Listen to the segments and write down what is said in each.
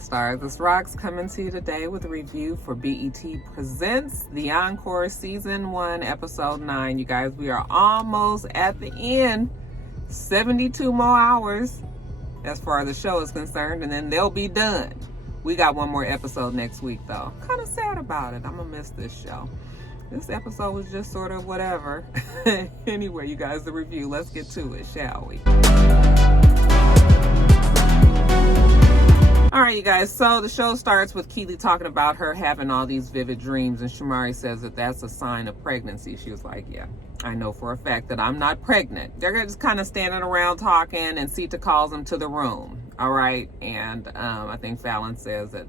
rock stars. It's Rox coming to you today with a review for BET Presents the Encore Season 1, Episode 9. You guys, we are almost at the end. 72 more hours as far as the show is concerned, and then they'll be done. We got one more episode next week, though. Kind of sad about it. I'm going to miss this show. This episode was just sort of whatever. Anyway, you guys, the review. Let's get to it, shall we? All right, you guys, so the show starts with Keeley talking about her having all these vivid dreams, and Shamari says that that's a sign of pregnancy. She was like, yeah, I know for a fact that I'm not pregnant. They're just kind of standing around talking, and Sita calls them to the room, all right? And I think Fallon says that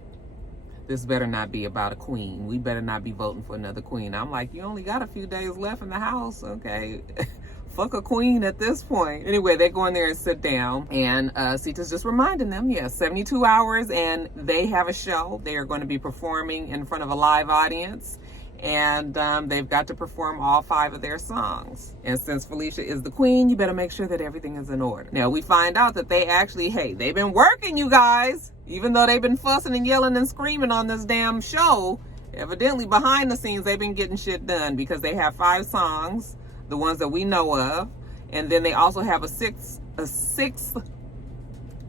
this better not be about a queen. We better not be voting for another queen. I'm like, you only got a few days left in the house, okay? Fuck a queen at this point. Anyway, they go in there and sit down, and Sita's just reminding them, 72 hours, and they have a show. They are going to be performing in front of a live audience, and they've got to perform all 5 of their songs. And since Felicia is the queen, you better make sure that everything is in order. Now, we find out that they actually, they've been working, you guys. Even though they've been fussing and yelling and screaming on this damn show, evidently behind the scenes, they've been getting shit done, because they have 5 songs, the ones that we know of, and then they also have a sixth,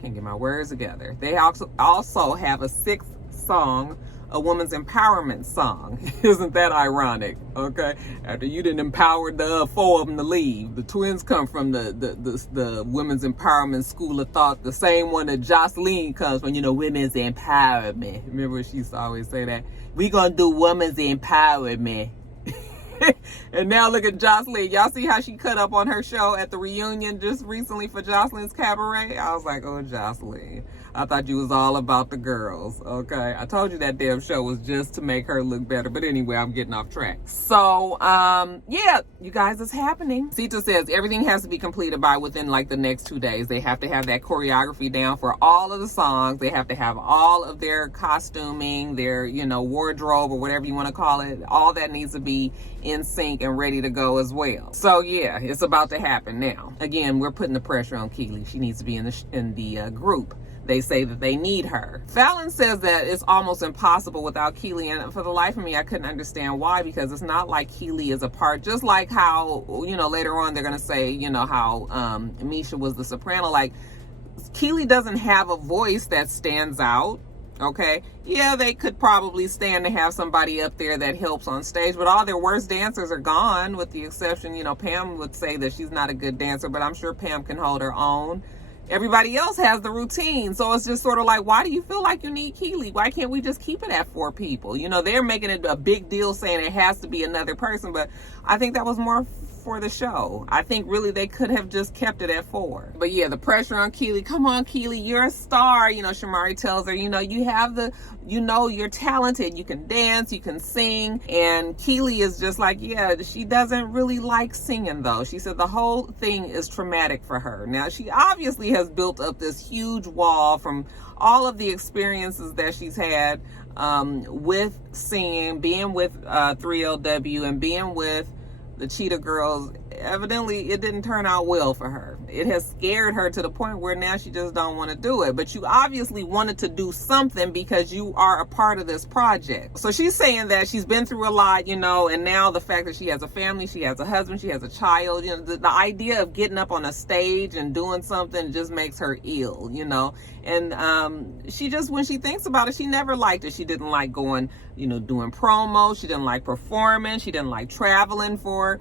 can't get my words together. They also have a 6th song, a woman's empowerment song. Isn't that ironic? Okay, after you didn't empower the 4 of them to leave, the twins come from the women's empowerment school of thought, the same one that Jocelyn comes from, women's empowerment. Remember she used to always say that? We gonna do women's empowerment. And now look at Jocelyn. Y'all see how she cut up on her show at the reunion just recently for Jocelyn's Cabaret? I was like, oh, Jocelyn, I thought you was all about the girls, okay? I told you that damn show was just to make her look better. But anyway, I'm getting off track. So, you guys, it's happening. Sita says everything has to be completed by within like the next 2 days. They have to have that choreography down for all of the songs. They have to have all of their costuming, their, wardrobe or whatever you want to call it. All that needs to be in sync and ready to go as well. So yeah, it's about to happen now. Again, we're putting the pressure on Keeley. She needs to be in the group. They say that they need her. Fallon says that it's almost impossible without Keeley, and for the life of me, I couldn't understand why, because it's not like Keeley is a part, just like how, later on they're going to say, how Misha was the soprano. Like, Keeley doesn't have a voice that stands out, okay? Yeah, they could probably stand to have somebody up there that helps on stage, but all their worst dancers are gone, with the exception, Pam would say that she's not a good dancer, but I'm sure Pam can hold her own. Everybody else has the routine. So it's just sort of like, why do you feel like you need Keeley? Why can't we just keep it at 4 people? They're making it a big deal saying it has to be another person, but I think that was more for the show. I think really they could have just kept it at 4. But yeah, the pressure on Keeley. Come on, Keeley, you're a star. Shamari tells her, you have the, you're talented. You can dance, you can sing. And Keeley is just like, yeah, she doesn't really like singing though. She said the whole thing is traumatic for her. Now, she obviously has built up this huge wall from all of the experiences that she's had with singing, being with 3LW, and being with the Cheetah Girls. Evidently, it didn't turn out well for her. It has scared her to the point where now she just don't want to do it. But you obviously wanted to do something because you are a part of this project. So she's saying that she's been through a lot, and now the fact that she has a family, she has a husband, she has a child, the idea of getting up on a stage and doing something just makes her ill, And she just, when she thinks about it, she never liked it. She didn't like going, doing promo. She didn't like performing. She didn't like traveling for,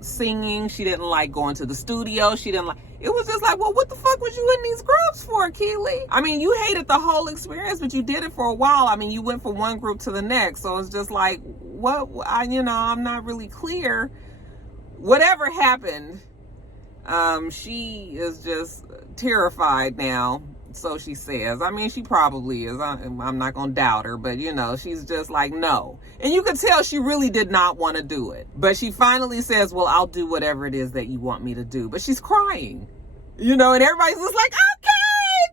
singing. She didn't like going to the studio. She didn't like, it was just like, well, what the fuck was you in these groups for, Keeley? I mean, you hated the whole experience, but you did it for a while. I mean, you went from one group to the next. So it's just like, I'm not really clear. Whatever happened, she is just terrified now. So she says. I mean, she probably is. I'm not going to doubt her, but she's just like, no. And you could tell she really did not want to do it. But she finally says, well, I'll do whatever it is that you want me to do. But she's crying, and everybody's just like, okay,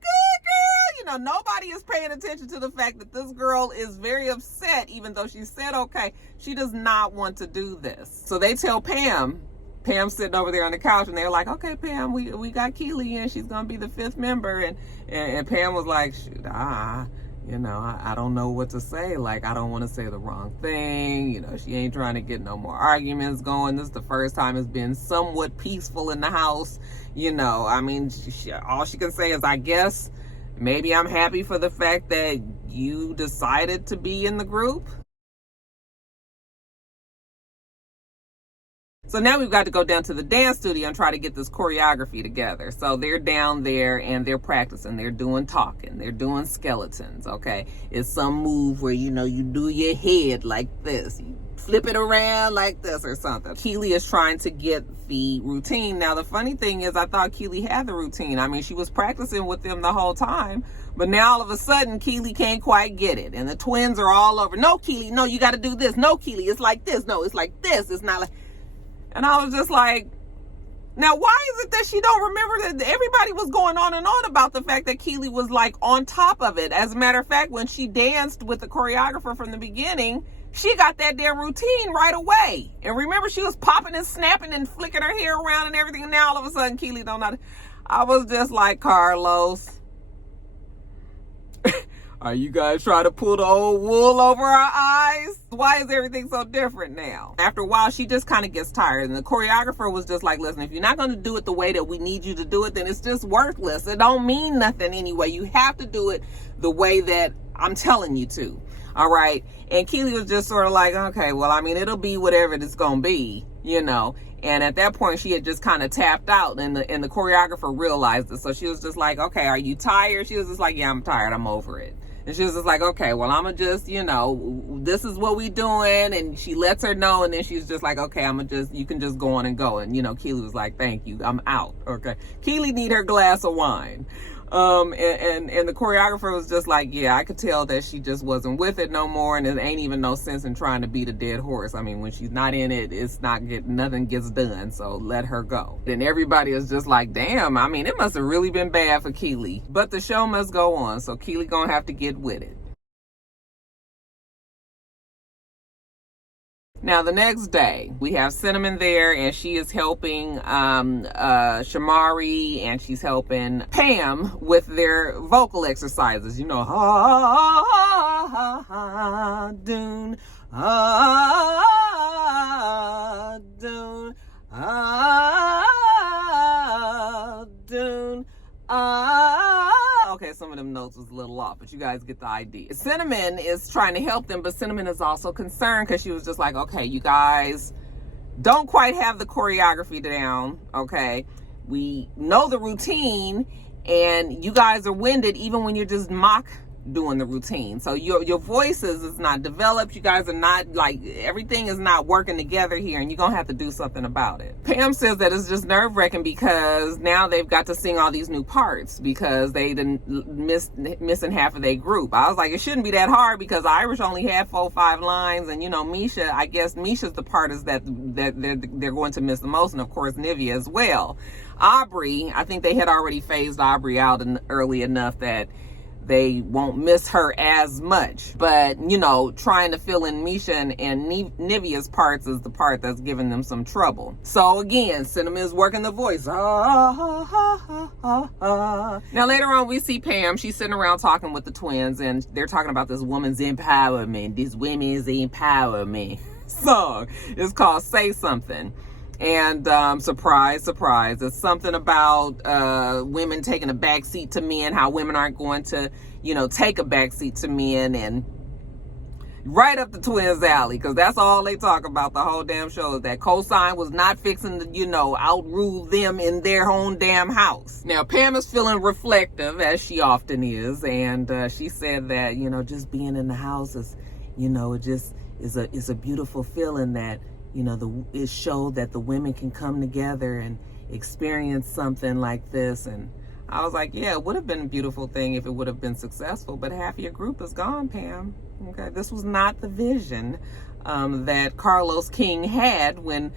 good girl. Nobody is paying attention to the fact that this girl is very upset, even though she said, okay, she does not want to do this. So they tell Pam, Pam's sitting over there on the couch, and they're like, okay, Pam, we got Keeley in. She's going to be the 5th member. And Pam was like, shoot, you know, I don't know what to say. Like, I don't want to say the wrong thing. You know, she ain't trying to get no more arguments going. This is the first time it's been somewhat peaceful in the house. You know, I mean, all she can say is, I guess, maybe I'm happy for the fact that you decided to be in the group. So now we've got to go down to the dance studio and try to get this choreography together. So they're down there and they're practicing. They're doing talking. They're doing skeletons, okay? It's some move where, you know, you do your head like this. You flip it around like this or something. Keeley is trying to get the routine. Now, the funny thing is, I thought Keeley had the routine. I mean, she was practicing with them the whole time. But now all of a sudden, Keeley can't quite get it. And the twins are all over. No, Keeley, no, you got to do this. No, Keeley, it's like this. No, it's like this. It's not like... And I was just like, now why is it that she don't remember that everybody was going on and on about the fact that Keeley was like on top of it? As a matter of fact, when she danced with the choreographer from the beginning, she got that damn routine right away. And remember, she was popping and snapping and flicking her hair around and everything. And now all of a sudden, Keeley don't know. I was just like, Carlos, are you guys trying to pull the old wool over our eyes? Why is everything so different now? After a while, she just kind of gets tired. And the choreographer was just like, listen, if you're not going to do it the way that we need you to do it, then it's just worthless. It don't mean nothing anyway. You have to do it the way that I'm telling you to. All right. And Keeley was just sort of like, okay, well, I mean, it'll be whatever it's going to be, you know. And at that point, she had just kind of tapped out, and the choreographer realized it. So she was just like, okay, are you tired? She was just like, yeah, I'm tired. I'm over it. And she was just like, okay, well, I'm going to just, you know, this is what we doing. And she lets her know. And then she's just like, okay, you can just go on and go. And, you know, Keeley was like, thank you. I'm out. Okay. Keeley need her glass of wine. And the choreographer was just like, yeah, I could tell that she just wasn't with it no more. And there ain't even no sense in trying to beat a dead horse. I mean, when she's not in it, nothing gets done. So let her go. And everybody is just like, damn, I mean, it must have really been bad for Keeley. But the show must go on. So Keeley gonna have to get with it. Now, the next day, we have Cinnamon there, and she is helping Shamari, and she's helping Pam with their vocal exercises. You know, ha, ha, ha, ha, doon, ha, doon, ha, doon, okay, some of them notes was a little off, but you guys get the idea. Cinnamon is trying to help them, but Cinnamon is also concerned because she was just like, okay, you guys don't quite have the choreography down, okay? We know the routine, and you guys are winded even when you're just mock doing the routine. So your voices is not developed. You guys are not, like, everything is not working together here, and you're gonna have to do something about it. Pam says that it's just nerve-wracking because now they've got to sing all these new parts because they didn't missing half of their group. I was like, it shouldn't be that hard because Irish only had 4 or 5 lines, and you know, Misha, I guess Misha's the part is that they're going to miss the most, and of course Nivea as well. Aubrey, I think they had already phased Aubrey out early enough that they won't miss her as much. But, you know, trying to fill in Misha and Nivea's parts is the part that's giving them some trouble. So again, Cinnamon is working the voice. Now later on, we see Pam. She's sitting around talking with the twins, and they're talking about this woman's empowerment. This women's empowerment song. It's called Say Something. And surprise, surprise, it's something about women taking a backseat to men, how women aren't going to, you know, take a backseat to men, and right up the twins' alley, because that's all they talk about the whole damn show, is that cosign was not fixing to, you know, outrule them in their own damn house. Now, Pam is feeling reflective, as she often is, and she said that, you know, just being in the house is, you know, it just is a beautiful feeling that, you know, it showed that the women can come together and experience something like this. And I was like, yeah, it would have been a beautiful thing if it would have been successful, but half your group is gone, Pam. Okay, this was not the vision that Carlos King had when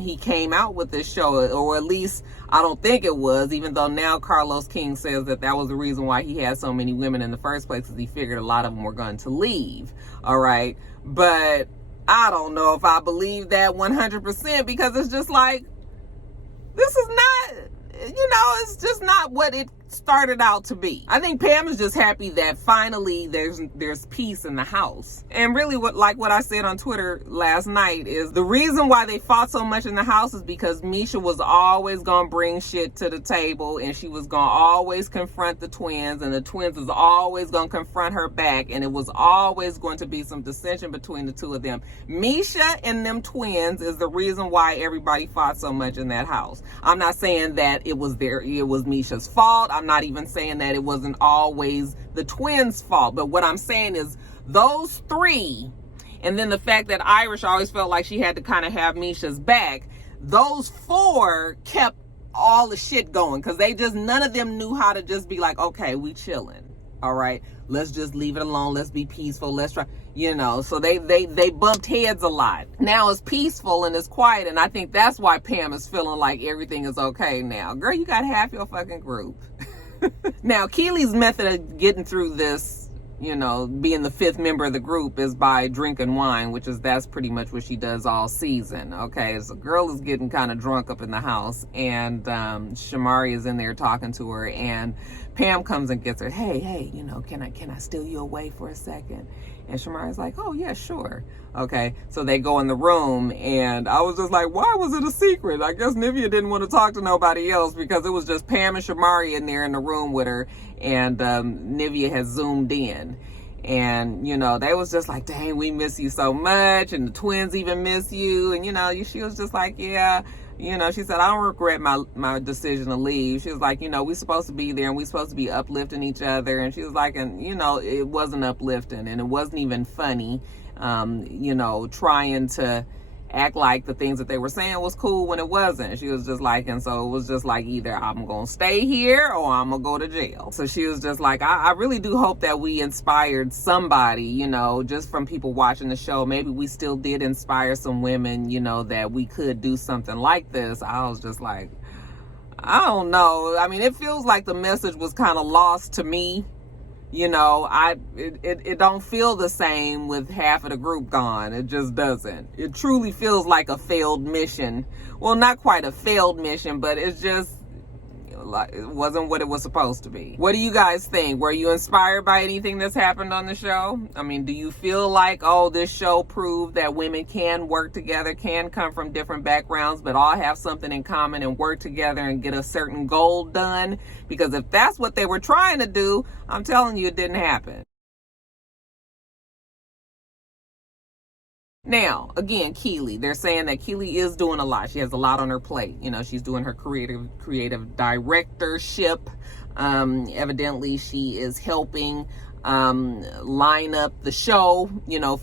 he came out with this show, or at least I don't think it was, even though now Carlos King says that was the reason why he had so many women in the first place, because he figured a lot of them were going to leave. All right, but I don't know if I believe that 100%, because it's just like, This is not, it's just not what it started out to be. I think Pam is just happy that finally there's peace in the house. And really what I said on Twitter last night is the reason why they fought so much in the house is because Misha was always gonna bring shit to the table, and she was gonna always confront the twins, and the twins was always gonna confront her back, and it was always going to be some dissension between the two of them. Misha and them twins is the reason why everybody fought so much in that house. I'm not saying that it was Misha's fault. I'm not even saying that it wasn't always the twins' fault. But what I'm saying is those three, and then the fact that Irish always felt like she had to kind of have Misha's back, those four kept all the shit going, because none of them knew how to just be like, okay, we chilling. All right, let's just leave it alone. Let's be peaceful. Let's try, so they bumped heads a lot. Now it's peaceful and it's quiet. And I think that's why Pam is feeling like everything is okay now. Girl, you got half your fucking group. Now, Keeley's method of getting through this, being the fifth member of the group, is by drinking wine, that's pretty much what she does all season. Okay, so girl is getting kind of drunk up in the house, and Shamari is in there talking to her, and Pam comes and gets her. Hey, can I steal you away for a second? And Shamari's like, oh yeah, sure. Okay, so they go in the room, and I was just like, why was it a secret? I guess Nivea didn't want to talk to nobody else, because it was just Pam and Shamari in there in the room with her, and Nivea has zoomed in. And, they was just like, dang, we miss you so much, and the twins even miss you. And, she was just like, yeah. She said, I don't regret my decision to leave. She was like, we're supposed to be there, and we're supposed to be uplifting each other. And she was like, and, it wasn't uplifting, and it wasn't even funny, trying to act like the things that they were saying was cool when it wasn't. She was just like, and so it was just like, either I'm going to stay here or I'm going to go to jail. So she was just like, I really do hope that we inspired somebody, just from people watching the show. Maybe we still did inspire some women, that we could do something like this. I was just like, I don't know. I mean, it feels like the message was kind of lost to me. It don't feel the same with half of the group gone. It just doesn't. It truly feels like a failed mission. Well, not quite a failed mission, but it's just it wasn't what it was supposed to be. What do you guys think? Were you inspired by anything that's happened on the show? I mean, do you feel like, this show proved that women can work together, can come from different backgrounds, but all have something in common and work together and get a certain goal done? Because if that's what they were trying to do, I'm telling you, it didn't happen. Now, again, Keeley, they're saying that Keeley is doing a lot. She has a lot on her plate. She's doing her creative directorship. Evidently, she is helping line up the show,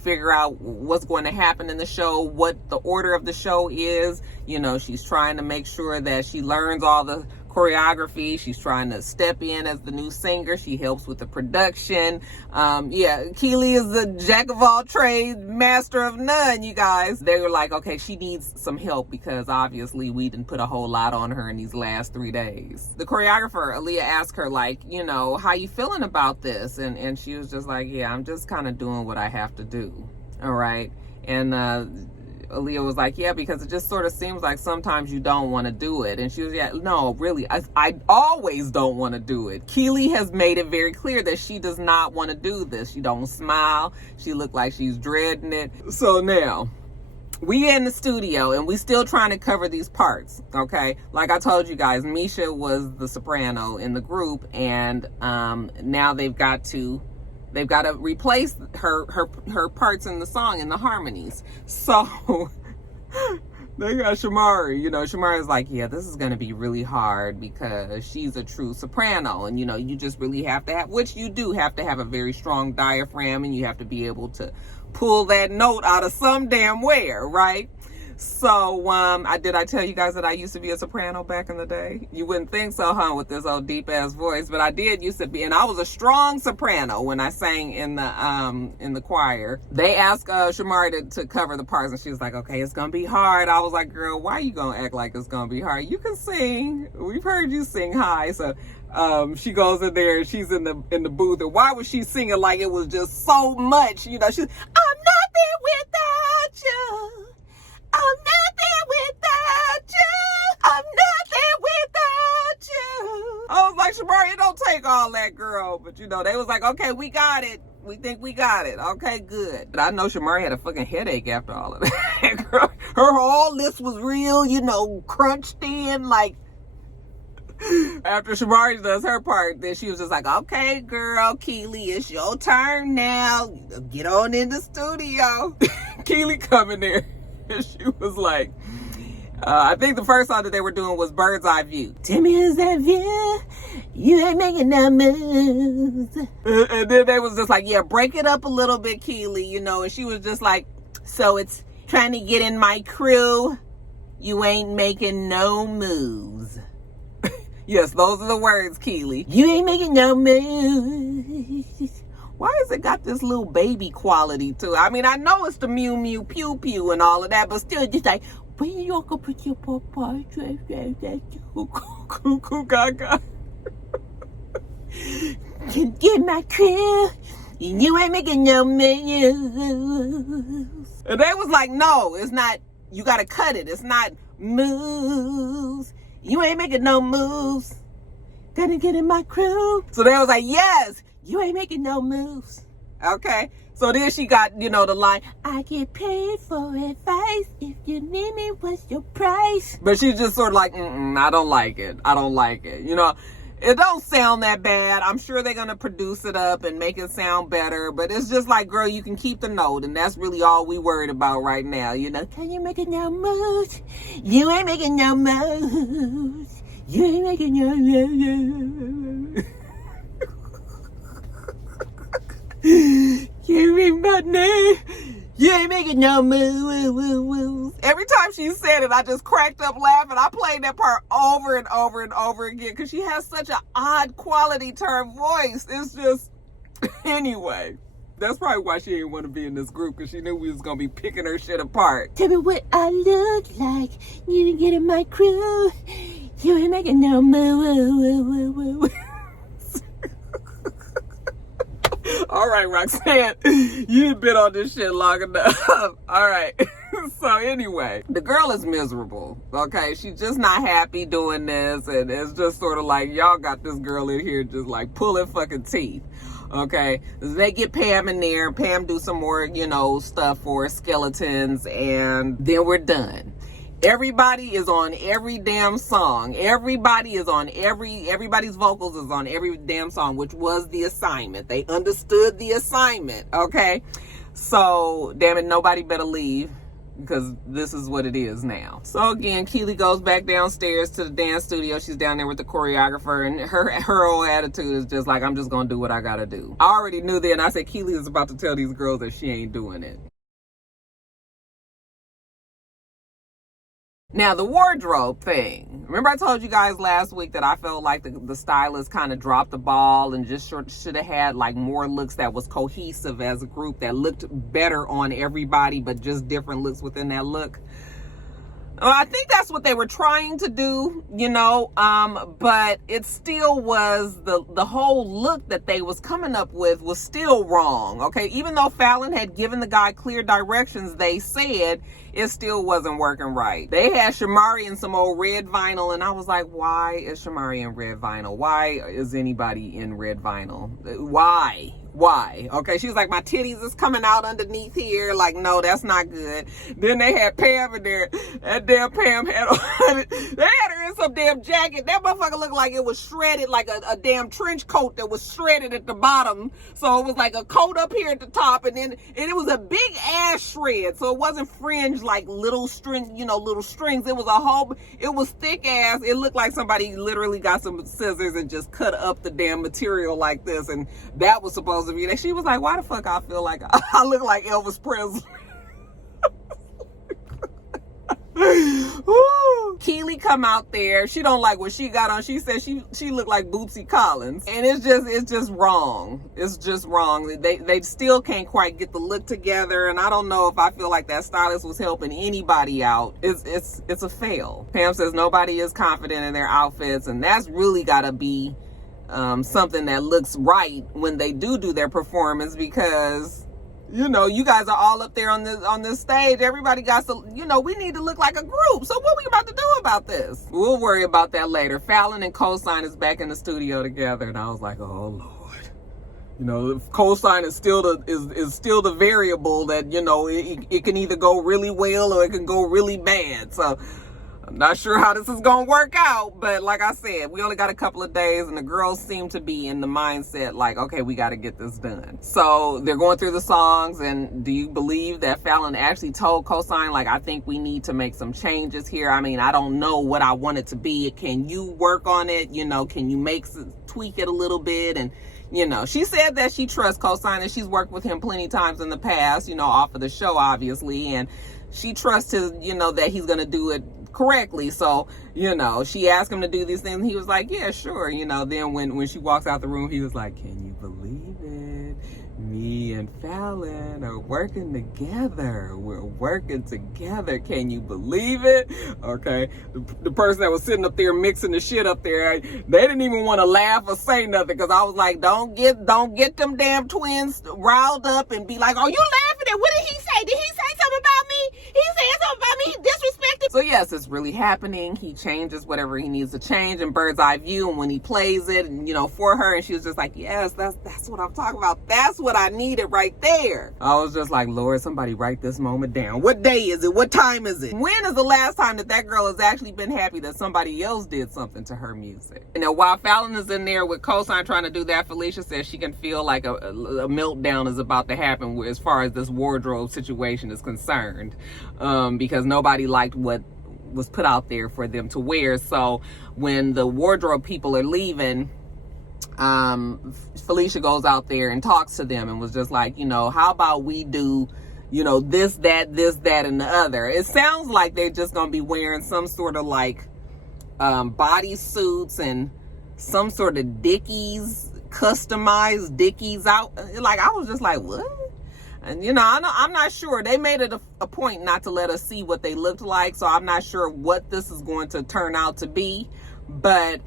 figure out what's going to happen in the show, what the order of the show is. She's trying to make sure that she learns all the choreography. She's trying to step in as the new singer. She helps with the production. Keeley is the jack of all trades, master of none, you guys. They were like, okay, she needs some help, because obviously we didn't put a whole lot on her in these last 3 days. The choreographer, Aaliyah, asked her, like, how you feeling about this? And she was just like, yeah, I'm just kind of doing what I have to do. All right. And Aaliyah was like, yeah, because it just sort of seems like sometimes you don't want to do it. And she was, yeah, no, really, I always don't want to do it. Keeley has made it very clear that she does not want to do this. She don't smile. She looked like she's dreading it. So now, we in the studio, and we still trying to cover these parts, okay? Like I told you guys, Misha was the soprano in the group, and now they've got to replace her parts in the song, in the harmonies. So they got Shamari. Shamari's like, yeah, this is going to be really hard, because she's a true soprano. And, you just really have to have, which you do have to have, a very strong diaphragm, and you have to be able to pull that note out of some damn where, right? So, did I tell you guys that I used to be a soprano back in the day? You wouldn't think so, huh, with this old deep ass voice, but I did used to be, and I was a strong soprano when I sang in the choir. They asked Shamari to cover the parts, and she was like, okay, it's gonna be hard. I was like, girl, why are you gonna act like it's gonna be hard? You can sing. We've heard you sing high. So she goes in there, and she's in the booth, and why was she singing like it was just so much? She's, I'm nothing without you. I'm nothing without you. I'm nothing take all that, girl. But you know, they was like, okay, we got it. We think we got it. Okay, good. But I know Shamari had a fucking headache after all of that. Girl, her whole list was real, you know, crunched in. Like, after Shamari does her part, then she was just like, okay, girl, Keeley, it's your turn now. Get on in the studio. Keeley coming there. And she was like, I think the first song that they were doing was Bird's Eye View. Tell me, is that view? You ain't making no moves. And then they was just like, yeah, break it up a little bit, Keeley, you know. And she was just like, so it's trying to get in my crew. You ain't making no moves. Yes, those are the words, Keeley. You ain't making no moves. Why has it got this little baby quality to it? I mean, I know it's the mew mew pew pew and all of that, but still just like, when you gonna put your papa cuckoo gaga. Can get my crew, and you ain't making no moves. And they was like, no, it's not, you gotta cut it. It's not moves. You ain't making no moves. Gonna get in my crew. So they was like, yes, you ain't making no moves. Okay. So then she got, you know, the line, I get paid for advice. If you need me, what's your price? But she's just sort of like, I don't like it. I don't like it. You know, it don't sound that bad. I'm sure they're going to produce it up and make it sound better. But it's just like, girl, you can keep the note. And that's really all we worried about right now. You know, can you make it no moves? You ain't making no moves. You ain't making no moves. You ain't my name. You ain't making no moves. Every time she said it, I just cracked up laughing. I played that part over and over and over again because she has such an odd quality to her voice. It's just, anyway. That's probably why she didn't want to be in this group, because she knew we was going to be picking her shit apart. Tell me what I look like. You didn't get in my crew. You ain't making no moves. All right, Roxanne, you've been on this shit long enough. All right. So anyway, the girl is miserable. Okay, she's just not happy doing this, and it's just sort of like, y'all got this girl in here just like pulling fucking teeth. Okay, they get Pam in there. Pam do some more, you know, stuff for skeletons, and then we're done. Everybody is on every damn song. Everybody's vocals is on every damn song, which was the assignment. They understood the assignment, okay? So, damn it, nobody better leave, because this is what it is now. So again, Keeley goes back downstairs to the dance studio. She's down there with the choreographer, and her whole attitude is just like, I'm just gonna do what I gotta do. I already knew then. I said, Keeley is about to tell these girls that she ain't doing it. Now, the wardrobe thing. Remember I told you guys last week that I felt like the stylist kind of dropped the ball and just should have had like more looks that was cohesive as a group, that looked better on everybody, but just different looks within that look. I think that's what they were trying to do, you know, but it still was, the whole look that they was coming up with was still wrong, okay? Even though Fallon had given the guy clear directions, they said it still wasn't working right. They had Shamari in some old red vinyl, and I was like, why is Shamari in red vinyl? Why is anybody in red vinyl? Why? Okay, she was like, my titties is coming out underneath here. Like, no, that's not good. Then they had Pam in there. That damn Pam had they had her in some damn jacket. That motherfucker looked like it was shredded, like a damn trench coat that was shredded at the bottom. So it was like a coat up here at the top, and it was a big ass shred. So it wasn't fringe like little string, you know, little strings. It was thick ass. It looked like somebody literally got some scissors and just cut up the damn material like this, and that was supposed to be that. She was like, why the fuck I feel like I look like Elvis Presley? Keeley come out there. She don't like what she got on. She said she looked like Bootsy Collins, and it's just wrong. It's just wrong. They still can't quite get the look together, and I don't know if I feel like that stylist was helping anybody out. It's a fail. Pam says nobody is confident in their outfits, and that's really gotta be something that looks right when they do their performance, because You know, you guys are all up there on this stage. Everybody got to, you know, we need to look like a group. So what we about to do about this? We'll worry about that later. Fallon and Cosign is back in the studio together, and I was like, oh Lord. You know, Cosign is still the variable that, you know, it can either go really well or it can go really bad. So I'm not sure how this is gonna work out, but like I said, we only got a couple of days, and the girls seem to be in the mindset like, okay, we got to get this done. So they're going through the songs, and do you believe that Fallon actually told Cosign, like, I think we need to make some changes here? I mean, I don't know what I want it to be. Can you work on it? You know, can you tweak it a little bit? And you know, she said that she trusts Cosign, and she's worked with him plenty times in the past, you know, off of the show, obviously, and she trusts his, you know, that he's gonna do it correctly. So, you know, she asked him to do these things, and he was like, yeah, sure. You know, then when she walks out the room, he was like, can you believe it? Me and Fallon are working together. We're working together. Can you believe it? Okay. The person that was sitting up there mixing the shit up there, they didn't even want to laugh or say nothing, because I was like, don't get them damn twins riled up and be like, are you laughing at, what did he say? Did he say something about me? He said something about me. He disrespected. So yes, it's really happening. He changes whatever he needs to change in Bird's Eye View, and when he plays it, and you know, for her, and she was just like, yes, that's what I'm talking about. That's what I needed right there. I was just like, Lord, somebody write this moment down. What day is it? What time is it? When is the last time that girl has actually been happy that somebody else did something to her music? You know, while Fallon is in there with Cosign trying to do that, Felicia says she can feel like a meltdown is about to happen as far as this wardrobe situation is concerned, because nobody liked what was put out there for them to wear. So when the wardrobe people are leaving, Felicia goes out there and talks to them and was just like, you know, how about we do, you know, this, that, and the other. It sounds like they're just gonna be wearing some sort of like body suits and some sort of Dickies, customized Dickies out. Like, I was just like, what? And you know, I'm not sure. They made it a point not to let us see what they looked like, so I'm not sure what this is going to turn out to be. But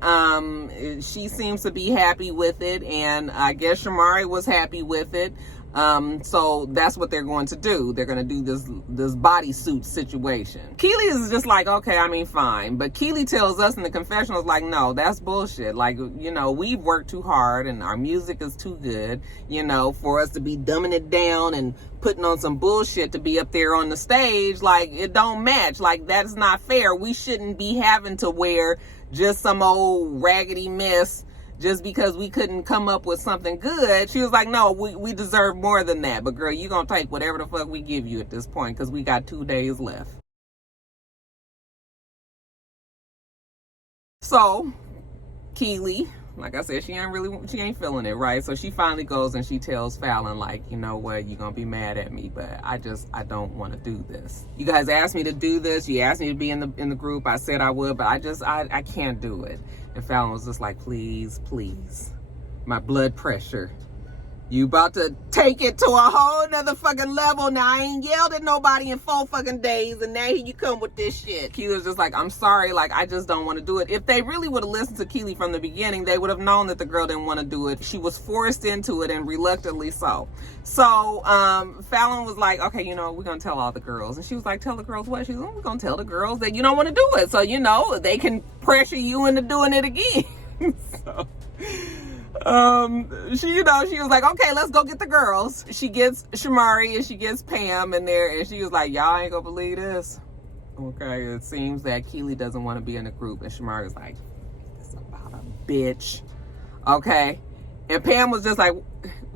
she seems to be happy with it, and I guess Shamari was happy with it. So that's what they're going to do. They're going to do this bodysuit situation. Keeley is just like, okay, I mean, fine. But Keeley tells us in the confessionals, like, no, that's bullshit. Like, you know, we've worked too hard and our music is too good, you know, for us to be dumbing it down and putting on some bullshit to be up there on the stage. Like, it don't match. Like, that's not fair. We shouldn't be having to wear just some old raggedy mess just because we couldn't come up with something good. She was like, no, we deserve more than that. But girl, you gonna take whatever the fuck we give you at this point, because we got 2 days left. So Keeley, like I said, she ain't feeling it, right? So she finally goes and she tells Fallon, like, you know what, you're gonna be mad at me, but I don't want to do this. You guys asked me to do this. You asked me to be in the group. I said I would, but I can't do it. And Fallon was just like, please, my blood pressure. You about to take it to a whole nother fucking level. Now, I ain't yelled at nobody in 4 fucking days, and now here you come with this shit. Keeley was just like, I'm sorry, like, I just don't want to do it. If they really would have listened to Keeley from the beginning, they would have known that the girl didn't want to do it. She was forced into it, and reluctantly so. So, Fallon was like, okay, you know, we're going to tell all the girls. And she was like, tell the girls what? She was like, we're going to tell the girls that you don't want to do it. So, you know, they can pressure you into doing it again. So... she was like, okay, let's go get the girls. She gets Shamari and she gets Pam in there, and she was like, y'all ain't gonna believe this. Okay, it seems that Keeley doesn't want to be in the group, and Shamari was like, it's about a bitch. Okay, and Pam was just like,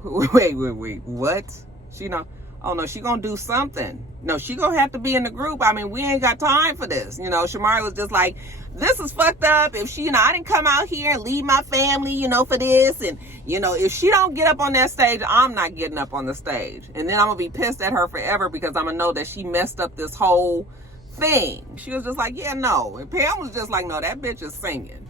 wait, what? Oh no, she gonna do something. No, she gonna have to be in the group. I mean, we ain't got time for this. You know, Shamari was just like, this is fucked up. If she, I didn't come out here and leave my family, for this. And, if she don't get up on that stage, I'm not getting up on the stage. And then I'm gonna be pissed at her forever, because I'm gonna know that she messed up this whole thing. She was just like, yeah, no. And Pam was just like, no, that bitch is singing.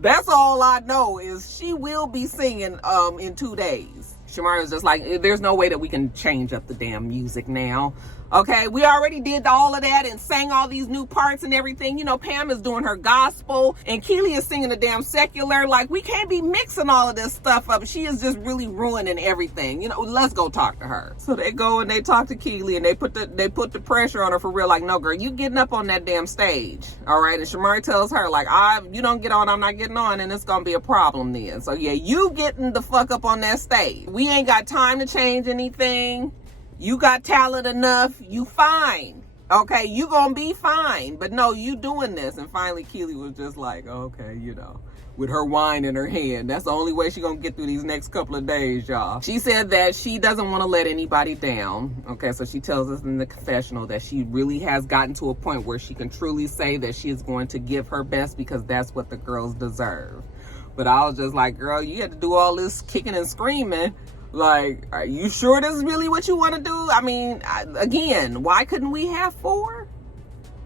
That's all I know, is she will be singing in 2 days. Shamari was just like, there's no way that we can change up the damn music now. Okay, we already did all of that and sang all these new parts and everything. You know, Pam is doing her gospel and Keeley is singing the damn secular. Like, we can't be mixing all of this stuff up. She is just really ruining everything. You know, let's go talk to her. So they go and they talk to Keeley and they put the pressure on her for real. Like, no, girl, you getting up on that damn stage. All right. And Shamari tells her, like, you don't get on, I'm not getting on, and it's going to be a problem then. So yeah, you getting the fuck up on that stage. We ain't got time to change anything. You got talent enough, you fine. Okay, you gonna be fine. But no, you doing this. And finally Keeley was just like, okay, you know, with her wine in her hand. That's the only way she gonna get through these next couple of days, y'all. She said that she doesn't want to let anybody down. Okay, so she tells us in the confessional that she really has gotten to a point where she can truly say that she is going to give her best because that's what the girls deserve. But I was just like, girl, you had to do all this kicking and screaming. Like, are you sure this is really what you want to do? I mean, again, why couldn't we have 4?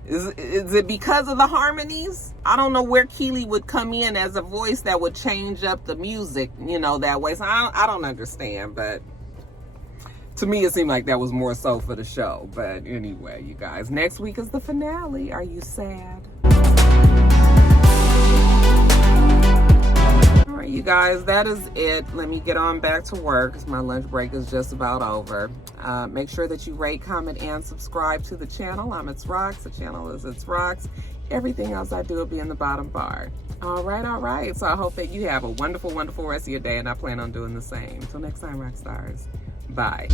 Is it because of the harmonies? I don't know where Keeley would come in as a voice that would change up the music, you know, that way. So I don't understand, but to me, it seemed like that was more so for the show. But anyway, you guys, next week is the finale. Are you sad? All right, you guys, that is it. Let me get on back to work because my lunch break is just about over. Make sure that you rate, comment, and subscribe to the channel. I'm itsrox. The channel is itsrox. Everything else I do will be in the bottom bar. All right. So I hope that you have a wonderful, wonderful rest of your day, and I plan on doing the same. Until next time, rock stars. Bye.